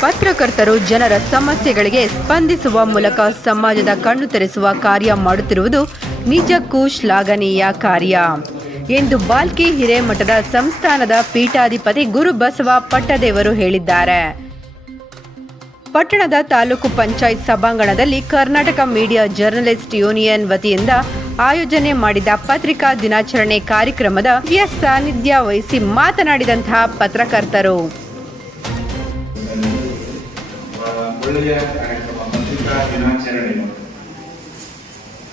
ಪತ್ರಕರ್ತರು ಜನರ ಸಮಸ್ಯೆಗಳಿಗೆ ಸ್ಪಂದಿಸುವ ಮೂಲಕ ಸಮಾಜದ ಕಣ್ಣು ತೆರೆಸುವ ಕಾರ್ಯ ಮಾಡುತ್ತಿರುವುದು ನಿಜಕ್ಕೂ ಶ್ಲಾಘನೀಯ ಕಾರ್ಯ. ಎಂದು ಬಾಲ್ಕಿ ಹಿರೇಮಠದ ಸಂಸ್ಥಾನದ ಪೀಠಾಧಿಪತಿ ಗುರುಬಸವ ಪಟ್ಟದೇವರು ಹೇಳಿದ್ದಾರೆ. ಪಟ್ಟಣದ ತಾಲೂಕು ಪಂಚಾಯತ್ ಸಭಾಂಗಣದಲ್ಲಿ ಕರ್ನಾಟಕ ಮೀಡಿಯಾ ಜರ್ನಲಿಸ್ಟ್ ಯೂನಿಯನ್ ವತಿಯಿಂದ ಆಯೋಜನೆ ಮಾಡಿದ ಪತ್ರಿಕಾ ದಿನಾಚರಣೆ ಕಾರ್ಯಕ್ರಮದ ದಿವ್ಯ ಸಾನ್ನಿಧ್ಯ ವಹಿಸಿ ಮಾತನಾಡಿದಂತಹ ಪತ್ರಕರ್ತರು. ಒಳ್ಳೆಯ ಕಾರ್ಯಕ್ರಮ, ಪತ್ರಿಕಾ ದಿನಾಚರಣೆ.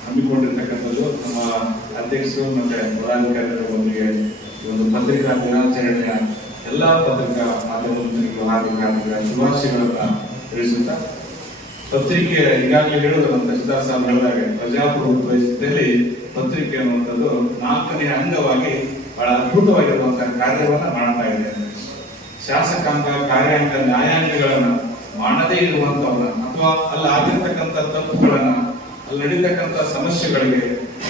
ಹಮ್ಮಿಕೊಂಡಿರ್ತಕ್ಕಂಥದ್ದು ನಮ್ಮ ಅಧ್ಯಕ್ಷರು ಮತ್ತೆ ಪದಾಧಿಕಾರಿಗಳೊಂದಿಗೆ ಒಂದು ಪತ್ರಿಕಾ ದಿನಾಚರಣೆಯ ಎಲ್ಲ ಪತ್ರಿಕಾ ಮಾಧ್ಯಮದೊಂದಿಗೆ ಹಾಗೂ ಶುಭಾಶಯಗಳನ್ನು ಶುಭಾಶಯಗಳನ್ನ ತಿಳಿಸುತ್ತಾ ಪತ್ರಿಕೆ ಈಗಾಗಲೇ ಹೇಳುವುದು ನಮ್ಮ ದಶದಾಸ್ ಸಾಹೇಬ್ ಹೇಳಿದಾಗ ಪ್ರಜಾಪ್ರಭುತ್ವ ದೇಶದಲ್ಲಿ ಪತ್ರಿಕೆ ಅನ್ನುವಂಥದ್ದು ನಾಲ್ಕನೇ ಅಂಗವಾಗಿ ಬಹಳ ಅದ್ಭುತವಾಗಿರುವಂತಹ ಕಾರ್ಯವನ್ನ ಮಾಡ್ತಾ ಇದೆ. ಶಾಸಕಾಂಗ ಕಾರ್ಯಾಂಗ ನ್ಯಾಯಾಂಗಗಳನ್ನ ಮಾಡದೇ ಇರುವಂತವನ್ನ ಅಥವಾ ಅಲ್ಲಿ ಆಗಿರ್ತಕ್ಕಂಥ ತಪ್ಪುಗಳನ್ನ, ಅಲ್ಲಿ ನಡೀತಕ್ಕಂಥ ಸಮಸ್ಯೆಗಳಿಗೆ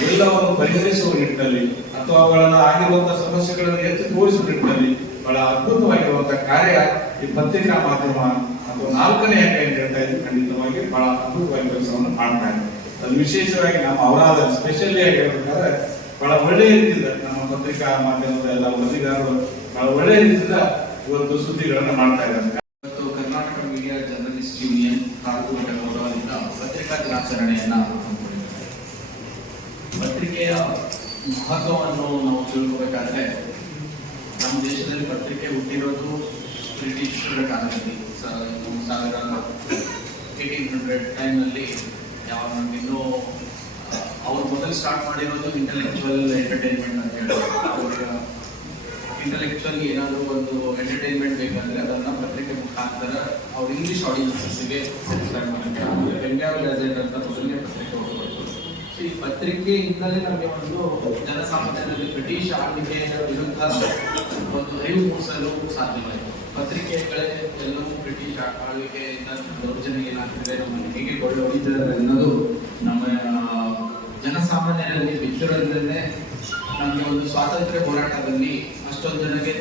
ಎಲ್ಲವನ್ನು ಪರಿಹರಿಸುವ ನಿಟ್ಟಿನಲ್ಲಿ ಅಥವಾ ಅವುಗಳನ್ನ ಆಗಿರುವಂತಹ ಸಮಸ್ಯೆಗಳನ್ನು ಎತ್ತಿ ತೋರಿಸುವ ನಿಟ್ಟಿನಲ್ಲಿ ಬಹಳ ಅದ್ಭುತವಾಗಿರುವಂತಹ ಕಾರ್ಯ ಈ ಪತ್ರಿಕಾ ಮಾಧ್ಯಮ ಅಥವಾ ನಾಲ್ಕನೇ ಅಂಕ ಏನ್ ಹೇಳ್ತಾ ಇದ್ದು ಖಂಡಿತವಾಗಿ ಬಹಳ ಅದ್ಭುತವಾಗಿ ಕೆಲಸವನ್ನು ಮಾಡ್ತಾ ಇದೆ ಅದು ವಿಶೇಷವಾಗಿ ನಮ್ಮ ಅವರಾದ ಸ್ಪೆಷಲಿ ಆಗಿ ಹೇಳ್ಬೇಕಾದ್ರೆ ಬಹಳ ಒಳ್ಳೆಯ ರೀತಿಯಿಂದ ನಮ್ಮ ಪತ್ರಿಕಾ ಮಾಧ್ಯಮದ ಎಲ್ಲ ವರದಿಗಾರರು ಬಹಳ ಒಳ್ಳೆಯ ರೀತಿಯಿಂದ ಇವತ್ತು ಸುದ್ದಿಗಳನ್ನ ಮಾಡ್ತಾ ಇದ್ದಾರೆ. ಇವತ್ತು Karnataka media journalist union taluk ಗೌರವದಿಂದ ಪತ್ರಿಕಾ ದಿನಾಚರಣೆಯನ್ನ ಪತ್ರಿಕೆಯ ಮಹತ್ವವನ್ನು ನಾವು ತಿಳ್ಕೋಬೇಕಾದ್ರೆ ನಮ್ಮ ದೇಶದಲ್ಲಿ ಪತ್ರಿಕೆ ಹುಟ್ಟಿರೋದು ಬ್ರಿಟಿಷರ ಕಾಲದಲ್ಲಿ. ಸಾವಿರ ಏಯ್ಟೀನ್ ಹಂಡ್ರೆಡ್ ಟೈಮ್ನಲ್ಲಿ ಯಾವ ಇನ್ನೂ ಅವ್ರು ಮೊದಲು ಸ್ಟಾರ್ಟ್ ಮಾಡಿರೋದು ಇಂಟೆಲೆಕ್ಚುವಲ್ ಎಂಟರ್ಟೈನ್ಮೆಂಟ್ ಅಂತ ಹೇಳ್ತಾರೆ ಅವ್ರ ಇಂಟೆಲೆಕ್ಚುವಲ್ ಏನಾದರೂ ಒಂದು ಎಂಟರ್ಟೈನ್ಮೆಂಟ್ ಬೇಕಂದ್ರೆ ಅದನ್ನು ಪತ್ರಿಕೆ ಮುಖಾಂತರ ಅವ್ರ ಇಂಗ್ಲಿಷ್ ಆಡಿಯನ್ಸಸ್ಗೆ ಸಬ್ಸ್ಕ್ರೈಬ್ ಮಾಡುತ್ತೆ ಆಮೇಲೆ ಬೆಂಗಾಲ್ ಗ್ಯಾಜೆಟ್ ಅಂತ ಮೊದಲನೇ ಪತ್ರಿಕೆ ಸೊ ಈ ಪತ್ರಿಕೆಯಿಂದಲೇ ನಮಗೆ ಒಂದು ಜನಸಾಮಾನ್ಯರಲ್ಲಿ ಬ್ರಿಟಿಷ್ ಆಳ್ವಿಕೆಯ ವಿರುದ್ಧ ಒಂದು ಅರಿವು ಮೂಡಿಸಲು ಸಾಧ್ಯವಾಯಿತು. ಪತ್ರಿಕೆಗಳೇ ಎಲ್ಲವೂ ಬ್ರಿಟಿಷ್ ಆಳ್ವಿಕೆಯಿಂದ ದೌರ್ಜನ್ಯ ಏನಾಗ್ತಿದೆ ನಮ್ಮನ್ನು ಹೇಗೆ ಕೊಳ್ಳೆ ಹೊಡಿತಿದ್ದಾರೆ ಅನ್ನೋದು ನಮ್ಮ ಜನಸಾಮಾನ್ಯರಲ್ಲಿ ಬಿಚ್ಚಿಡೋದ್ರಲ್ಲೇ ನಮಗೆ ಒಂದು ಸ್ವಾತಂತ್ರ್ಯ ಹೋರಾಟದಲ್ಲಿ ಅಷ್ಟೊಂದು ಜನಕ್ಕೆ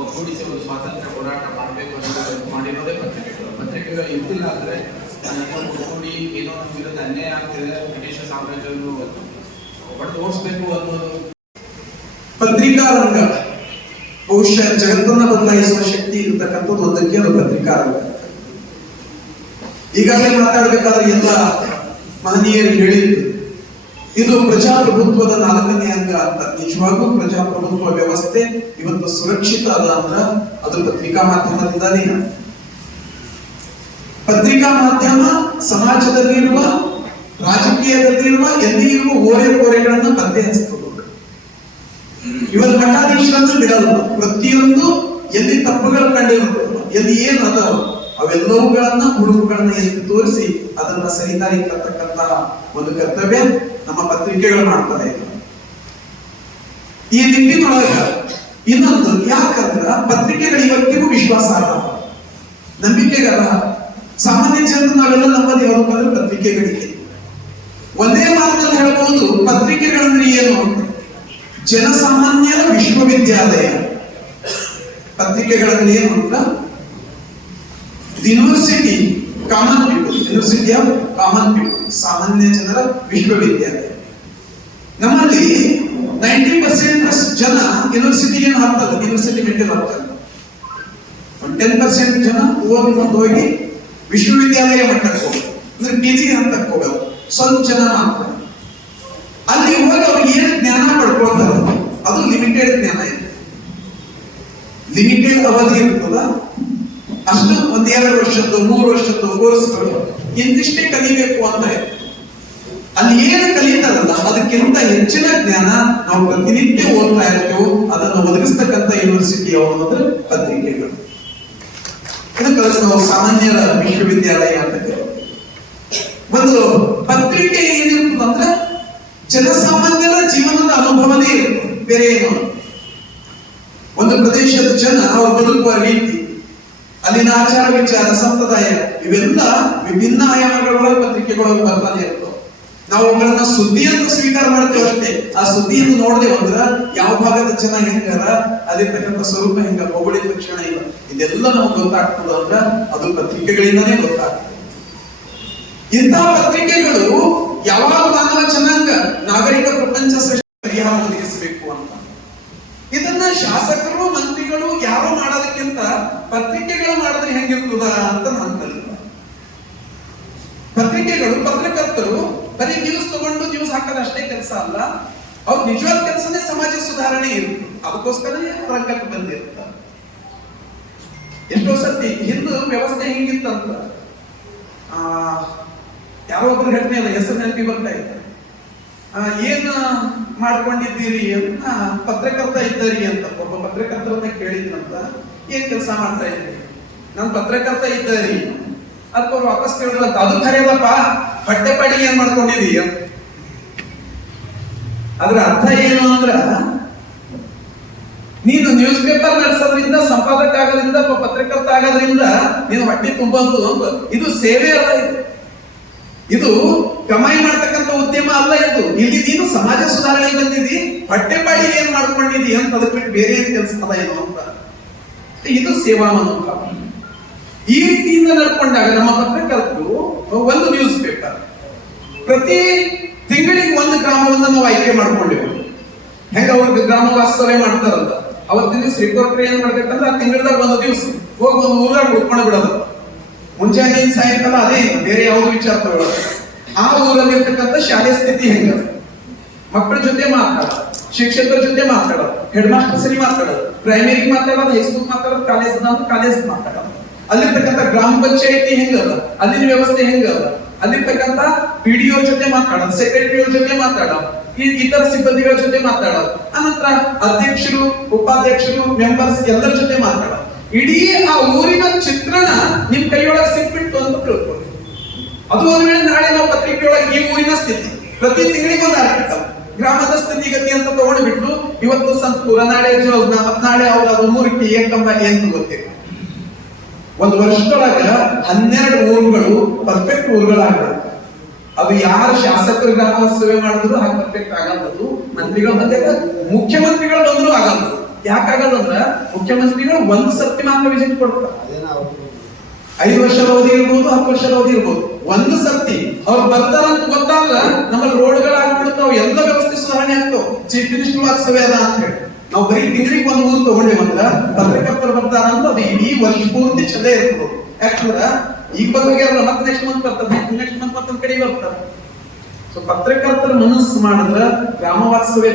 ಒಗ್ಗೂಡಿಸಿ ಒಂದು ಸ್ವಾತಂತ್ರ್ಯ ಹೋರಾಟ ಮಾಡಬೇಕು ಅಂತ ಮಾಡಿರೋದೇ ಪತ್ರಿಕೆಗಳು. ಪತ್ರಿಕೆಗಳು ಇದ್ದಿಲ್ಲ ಅಂದ್ರೆ ಏನೋ ನಮ್ಗಿರೋದು ಅನ್ಯಾಯ ಆಗ್ತಿದೆ. ಬ್ರಿಟಿಷ್ ಸಾಮ್ರಾಜ್ಯವನ್ನು ಅನ್ನೋದು. ಪತ್ರಿಕಾ ರಂಗ ಬಹುಶಃ ಜಗತ್ತನ್ನ ಬದಲಾಯಿಸುವ ಶಕ್ತಿ ಇರತಕ್ಕಂಥದ್ದು ಒಂದಕ್ಕೆ ಅದು ಪತ್ರಿಕಾ ರಂಗ. ಈಗಾಗಲೇ ಮಾತಾಡಬೇಕಾದ್ರೆ ಎಲ್ಲ ಮಹನೀಯರು ಹೇಳಿದ್ರು ಇದು ಪ್ರಜಾಪ್ರಭುತ್ವದ ನಾಲ್ಕನೇ ಅಂಗ ಅಂತ. ನಿಜವಾಗೂ ಪ್ರಜಾಪ್ರಭುತ್ವ ವ್ಯವಸ್ಥೆ ಇವತ್ತು ಸುರಕ್ಷಿತ ಅದ ಅಂದ್ರ ಅದು ಪತ್ರಿಕಾ ಮಾಧ್ಯಮದಿಂದಾನೇ ಪತ್ರಿಕಾ ಮಾಧ್ಯಮ ಸಮಾಜದಲ್ಲಿರುವ ರಾಜಕೀಯದಲ್ಲಿರುವ ಎಲ್ಲಿರುವ ಓರೆ ಓರೆಗಳನ್ನು ಪತ್ತೆ ಹಚ್ತದೆ ಇವತ್ತು ಮಠಾಧೀಶರನ್ನು ಬಿಡಲ್ಲ. ಪ್ರತಿಯೊಂದು ಎಲ್ಲಿ ತಪ್ಪುಗಳು ಕಂಡಿರಬಹುದು ಎಲ್ಲಿ ಏನು ಅದಾವ ಅವೆಲ್ಲವುಗಳನ್ನ ಹುಡುಗುಗಳನ್ನ ಎಲ್ಲಿ ತೋರಿಸಿ ಅದನ್ನ ಸರಿದಾರಿ ತರ್ತಕ್ಕಂತಹ ಒಂದು ಕರ್ತವ್ಯ ನಮ್ಮ ಪತ್ರಿಕೆಗಳು ಮಾಡ್ತಾರೆ ಈ ನಿಟ್ಟಿನೊಳಗ ಇನ್ನೊಂದು ಯಾಕಂದ್ರ ಪತ್ರಿಕೆಗಳು ಇವತ್ತಿಗೂ ವಿಶ್ವಾಸಾರ್ಹ ನಂಬಿಕೆಗರ ಸಾಮಾನ್ಯ ಜನರು ನಾವೆಲ್ಲ ನಮ್ಮಲ್ಲಿ ಯಾವ್ದಪ್ಪ ಅಂದ್ರೆ ಪತ್ರಿಕೆಗಳಿಗೆ ಒಂದೇ ಮಾತಿನಲ್ಲಿ ಹೇಳಬಹುದು ಪತ್ರಿಕೆಗಳಂದ್ರೆ ಏನು? ಜನಸಾಮಾನ್ಯರ ವಿಶ್ವವಿದ್ಯಾಲಯ. ಪತ್ರಿಕೆಗಳಲ್ಲಿ ಏನು ಅಂತ? University, common people university of common people ಸಾಮಾನ್ಯ ಜನರ ವಿಶ್ವವಿದ್ಯಾಲಯ. ನಮ್ಮಲ್ಲಿ ನೈಂಟಿ ಪರ್ಸೆಂಟ್ ಜನ ಯೂನಿವರ್ಸಿಟಿಗೆ ಹಾಕ್ತಾರೆ. ಯೂನಿವರ್ಸಿಟಿ ಮೆಂಟಲ್ ಹಾಕ್ತಾರೆ. ಟೆನ್ ಪರ್ಸೆಂಟ್ ಜನ ಓದ್ಕೊಂಡು ಹೋಗಿ ವಿಶ್ವವಿದ್ಯಾಲಯ ಮಟ್ಟಕ್ಕೆ ಹೋಗೋದು ಅಂದ್ರೆ ಪಿ ಜಿ ಹಂತಕ್ಕೆ ಹೋಗೋದು ಸ್ವಲ್ಪ ಜನ ಮಾತ್ರ. ಅಲ್ಲಿ ಹೋಗಿ ಅವ್ರಿಗೆ ಏನು ಜ್ಞಾನ ಪಡ್ಕೊಳ್ತಾರ, ಅದು ಲಿಮಿಟೆಡ್ ಜ್ಞಾನ ಇದೆ ಲಿಮಿಟೆಡ್ ಅವಧಿ ಇರ್ತದ ಅಷ್ಟು ಒಂದ್ ಎರಡು ವರ್ಷದ್ದು, ಮೂರು ವರ್ಷದ್ದು ಕೋರ್ಸ್ಗಳು ಇಂತಿಷ್ಟೇ ಕಲಿಬೇಕು ಅಂತ ಇದೆ ಅಲ್ಲಿ ಏನು ಕಲಿತಾರಲ್ಲ, ಅದಕ್ಕಿಂತ ಹೆಚ್ಚಿನ ಜ್ಞಾನ ನಾವು ಪ್ರತಿನಿತ್ಯ ಓದ್ತಾ ಇರ್ತೇವೆ, ಅದನ್ನು ಒದಗಿಸ್ತಕ್ಕಂಥ ಯೂನಿವರ್ಸಿಟಿ ಅವರು ಅಂದ್ರೆ ಪತ್ರಿಕೆಗಳು. ಇದಕ್ಕೆ ನಾವು ಸಾಮಾನ್ಯರ ವಿಶ್ವವಿದ್ಯಾಲಯ ಅಂತ ಒಂದು ಪತ್ರಿಕೆ ಏನಿರ್ತದಂದ್ರೆ ಜನಸಾಮಾನ್ಯರ ಜೀವನದ ಅನುಭವನೇ ಬೇರೆ ಏನು. ಒಂದು ಪ್ರದೇಶದ ಜನ ಅವರು ಬದುಕುವ ರೀತಿ, ಅಲ್ಲಿನ ಆಚಾರ ವಿಚಾರ, ಸಂಪ್ರದಾಯ ಇವೆಲ್ಲ ವಿಭಿನ್ನ ಆಯಾಮಗಳೊಳಗೆ ಪತ್ರಿಕೆಗಳು ಬರ್ತಾನೆ ಇರ್ತವೆ. ನಾವು ಸುದ್ದಿ ಅಂತ ಸ್ವೀಕಾರ ಮಾಡ್ತೇವೆ ಅಷ್ಟೇ. ಆ ಸುದ್ದಿಯನ್ನು ನೋಡ್ದೇವು ಅಂದ್ರ ಯಾವ ಭಾಗದ ಜನ ಹೆಂಗಾರ ಅದಿರ್ತಕ್ಕಂಥ ಸ್ವರೂಪ ಹೆಂಗ, ಭೌಗೋಳಿಕ ಲಕ್ಷಣ ಇಲ್ಲ ಇದೆಲ್ಲ ನಮ್ಗೆ ಗೊತ್ತಾಗ್ತದ ಅಂದ್ರ ಅದು ಪತ್ರಿಕೆಗಳಿಂದನೇ ಗೊತ್ತಾಗ್ತದೆ. ಇಂತಹ ಪತ್ರಿಕೆಗಳು ಯಾವಾಗ ಮಾನವ ಜನಾಂಗ ನಾಗರಿಕ ಪ್ರಪಂಚ ಸೃಷ್ಟಿ ಪರಿಹಾರ ಒದಗಿಸಬೇಕು ಅಂತ ಇದನ್ನ ಶಾಸಕರು ಮಂತ್ರಿಗಳು ಯಾರು ಮಾಡೋದಕ್ಕಿಂತ ಪತ್ರಿಕೆಗಳು ಮಾಡಿದ್ರೆ ಹೆಂಗಿರ್ತದ ಅಂತ ನಾನು ಕಲಿತ ಪತ್ರಿಕೆಗಳು ಪತ್ರಕರ್ತರು ಬರೀ ನ್ಯೂಸ್ ತಗೊಂಡು ನ್ಯೂಸ್ ಹಾಕೋದು ಅಷ್ಟೇ ಕೆಲಸ ಅಲ್ಲ. ಅವ್ರ ನಿಜವಾದ ಕೆಲಸನೇ ಸಮಾಜ ಸುಧಾರಣೆ ಇರುತ್ತೆ. ಅದಕ್ಕೋಸ್ಕರನೇ ರಂಗಕ್ಕೆ ಬಂದಿರ್ತಾರೆ ಎಷ್ಟೋ ಸತಿ ಹಿಂದೂ ವ್ಯವಸ್ಥೆ ಹೆಂಗಿತ್ತಂತ? ಆ, ಯಾರೋ ಒಬ್ರು ಘಟನೆ ಅಲ್ಲ, ಹೆಸರು ನೆನಪಿ ಬರ್ತಾ ಇದ್ದಾರೆ ಏನ್ ಮಾಡ್ಕೊಂಡಿದ್ದೀರಿ ಅಂತ ಪತ್ರಕರ್ತ ಇದ್ದೀರಿ ಅಂತ, ಒಬ್ಬ ಪತ್ರಕರ್ತರನ್ನ ಕೇಳಿದ್ನಂತ, ಏನ್ ಕೆಲಸ ಮಾಡ್ತಾ ಇದ್ದೀರಿ ನಾನು ಪತ್ರಕರ್ತ ಇದ್ದೀರಿ. ಅದಕ್ಕೆ ಅವ್ರು ವಾಪಸ್ ಕೇಳಿದ್ರಂತ ಅದು ಖರೇದಪ್ಪ ಹೊಟ್ಟೆ ಪಾಡಿಗೆ ಏನ್ ಮಾಡ್ಕೊಂಡಿದೀಯ? ಅದ್ರ ಅರ್ಥ ಏನು ಅಂದ್ರ, ನೀನು ನ್ಯೂಸ್ ಪೇಪರ್ ನಡೆಸೋದ್ರಿಂದ ಸಂಪಾದಕ ಆಗೋದ್ರಿಂದ ಪತ್ರಕರ್ತ ಆಗೋದ್ರಿಂದ ನೀನು ಹೊಟ್ಟೆ ತುಂಬಂತು ಅಂತ ಇದು ಸೇವೆ ಅಲ್ಲ ಇದು. ಇದು ಕಮಾಯಿ ಮಾಡ್ತಕ್ಕಂಥ ಉದ್ಯಮ ಅಲ್ಲ ಇದು. ಇಲ್ಲಿ ನೀನು ಸಮಾಜ ಸುಧಾರಣೆ ಬಂದಿದ್ದಿ, ಹೊಟ್ಟೆ ಪಾಡಿಗೆ ಏನ್ ಮಾಡ್ಕೊಂಡಿದಿ ಅಂತ ಅದಕ್ಕೆ ಬೇರೆ ಏನ್ ಕೆಲಸ ಅಲ್ಲ ಏನು ಅಂತ. ಇದು ಸೇವಾ ಮನೋಭಾವ ಈ ರೀತಿಯಿಂದ ನಡ್ಕೊಂಡಾಗ ನಮ್ಮ ಪತ್ರಕರ್ತರು ಒಂದು ನ್ಯೂಸ್ ಪೇಪರ್ ಪ್ರತಿ ತಿಂಗಳಿಗೆ ಒಂದು ಗ್ರಾಮವನ್ನ ನಾವು ಆಯ್ಕೆ ಮಾಡ್ಕೊಂಡಿವಿ ಹೆಂಗ ಅವ್ರಿಗೆ ಗ್ರಾಮ ವಾಸ್ತವ್ಯ ಮಾಡ್ತಾರಲ್ಲ ಅವತ್ತಿನ ರಿಪೋರ್ಟರ್ ಏನ್ ಮಾಡ್ಬೇಕಂದ್ರೆ ಆ ತಿಂಗಳದಾಗ ಒಂದು ದಿವಸ ಹೋಗಿ ಒಂದು ಊರಾಗ ಉಳ್ಕೊಂಡು ಬಿಡೋದು. ಮುಂಜಾನೆ ಸಾಯಂಕಾಲ ಅದೇ ಬೇರೆ ಯಾವ್ದು ವಿಚಾರ ತಗೊಳ್ಳೋದು ಆ ಊರಲ್ಲಿ ಇರ್ತಕ್ಕಂಥ ಶಾಲೆ ಸ್ಥಿತಿ ಹೆಂಗ? ಮಕ್ಕಳ ಜೊತೆ ಮಾತಾಡೋದು ಶಿಕ್ಷಕರ ಜೊತೆ ಮಾತಾಡೋದು ಹೆಡ್ ಮಾಸ್ಟರ್ ಸರಿ ಮಾತಾಡೋದು ಪ್ರೈಮರಿ ಮಾತಾಡೋದು ಹೈಸ್ಕೂಲ್ ಮಾತಾಡೋದು ಕಾಲೇಜ್ ಕಾಲೇಜ್ ಮಾತಾಡೋದು. ಅಲ್ಲಿರ್ತಕ್ಕಂಥ ಗ್ರಾಮ ಪಂಚಾಯತಿ ಹೆಂಗದ ಅಲ್ಲಿನ ವ್ಯವಸ್ಥೆ ಹೆಂಗದ ಅಲ್ಲಿರ್ತಕ್ಕಂಥ ಪಿ ಡಿ ಜೊತೆ ಮಾತಾಡೋದು ಸೆಕ್ರೆಟರಿ ಜೊತೆ ಮಾತಾಡೋದು, ಈ ಇತರ ಸಿಬ್ಬಂದಿಗಳ ಜೊತೆ ಮಾತಾಡೋದು. ಅನಂತರ ಅಧ್ಯಕ್ಷರು, ಉಪಾಧ್ಯಕ್ಷರು ಮೆಂಬರ್ಸ್ ಎಲ್ಲರ ಜೊತೆ ಮಾತಾಡೋದು. ಇಡೀ ಆ ಊರಿನ ಚಿತ್ರಣ ನಿಮ್ ಕೈಯೊಳಗೆ ಸಿಕ್ಬಿಟ್ಟು ಅಂತ ತಿಳ್ಕೊಳ್ಳಿ ಅದು ಒಂದ್ ವೇಳೆ ನಾಳೆ ನಾವು ಪತ್ರಿಕೆಯೊಳಗೆ ಈ ಊರಿನ ಸ್ಥಿತಿ. ಪ್ರತಿ ತಿಂಗಳಿಗೆ ಒಂದು ಆರ್ಟಿಕಲ್ ಗ್ರಾಮದ ಸ್ಥಿತಿಗತಿ ಅಂತ ತಗೊಂಡ್ಬಿಟ್ಟು, ಇವತ್ತು ಸಂತೂರ ನಾಳೆ ಜೋಜ್ನ ಮತ್ ನಾಳೆ ಅವ್ರ ಅದು ಏನ್ ಕಂಪನಿ ಅಂತ ಗೊತ್ತಿಲ್ಲ. ಒಂದು ವರ್ಷದೊಳಗ ಹನ್ನೆರಡು ಊರುಗಳು ಪರ್ಫೆಕ್ಟ್ ಊರುಗಳಾಗಬೇಕು ಅದು ಯಾರು ಶಾಸಕರು ಗ್ರಾಮೋತ್ಸವ ಮಾಡಿದ್ರು ಹಾಗೆ ಪರ್ಫೆಕ್ಟ್ ಆಗಲ್ಲದು ಮಂತ್ರಿಗಳು ಮತ್ತೆ ಮುಖ್ಯಮಂತ್ರಿಗಳು ಬಂದ್ರು ಆಗಲ್ಲ ಯಾಕಾಗಲ್ಲ ಅಂದ್ರ ಮುಖ್ಯಮಂತ್ರಿಗಳು ಒಂದು ಸರ್ತಿ ಮಾತ್ರ ವಿಸಿಟ್ ಕೊಡ್ತಾರೆ. ಐದು ವರ್ಷದ ಅವಧಿ ಇರ್ಬೋದು, ಹತ್ತು ವರ್ಷದ ಅವಧಿ ಇರ್ಬೋದು. ಒಂದು ಸರ್ತಿ ಅವ್ರು ಬರ್ತಾರಂತ ಗೊತ್ತಾಗ ನಮ್ಮ ರೋಡ್ಗಳಾಗ್ಬಿಡ್ತಾವ ಎಲ್ಲ ವ್ಯವಸ್ಥೆ ಸುಧಾರಣೆ ಆಗ್ತಾವ. ಚೀಫ್ ಮಿನಿಸ್ಟರ್ ವಾಸ್ತವ್ಯ ಅದ ಅಂತ ಹೇಳಿ. ನಾವು ಬರೀ ತಿಂಗಳಿಗೆ ಒಂದು ಊರು ತಗೊಂಡೇವ ಅಂದ್ರ ಪತ್ರಕರ್ತರು ಬರ್ತಾರ ಅಂತ ಅದು ಇಡೀ ವರ್ಷ ಪೂರ್ತಿ ಚಲೇ ಇರ್ತದೆ. ಯಾಕಂದ್ರ ಈಗ ಅಲ್ಲ, ಮತ್ತೆ ನೆಕ್ಸ್ಟ್ ಮಂತ್ ಬರ್ತಾರೆ. ನೆಕ್ಸ್ಟ್ ಮಂತ್ ಮತ್ತೊಂದ್ ಕಡೆ ಬರ್ತಾರೆ. ಸೊ ಪತ್ರಕರ್ತರ ಮನಸ್ಸು ಮಾಡಿದ್ರ ಗ್ರಾಮ ವಾಸ್ತವ್ಯ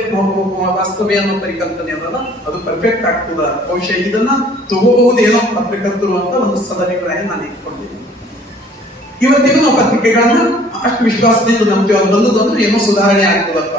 ವಾಸ್ತವ್ಯ ಅನ್ನೋ ಪರಿಕಲ್ಪನೆ ಅದಲ್ಲ ಅದು ಪರ್ಫೆಕ್ಟ್ ಆಗ್ತದ. ಬಹುಶಃ ಇದನ್ನ ತಗೋಬಹುದು ಏನೋ ಪತ್ರಕರ್ತರು ಅಂತ ಒಂದು ಸದಾಭಿಪ್ರಾಯ ನಾನು ಇಟ್ಕೊಂಡಿದ್ದೀನಿ. ಇವತ್ತಿಗೂ ನಾವು ಪತ್ರಿಕೆಗಳನ್ನ ಅಷ್ಟು ವಿಶ್ವಾಸದಿಂದ ನಂಬ್ತೀವಿ. ಅವ್ರು ಬಂದದ್ದು ಅಂದ್ರೆ ಏನೋ ಸುಧಾರಣೆ ಆಗ್ತದಪ್ಪ.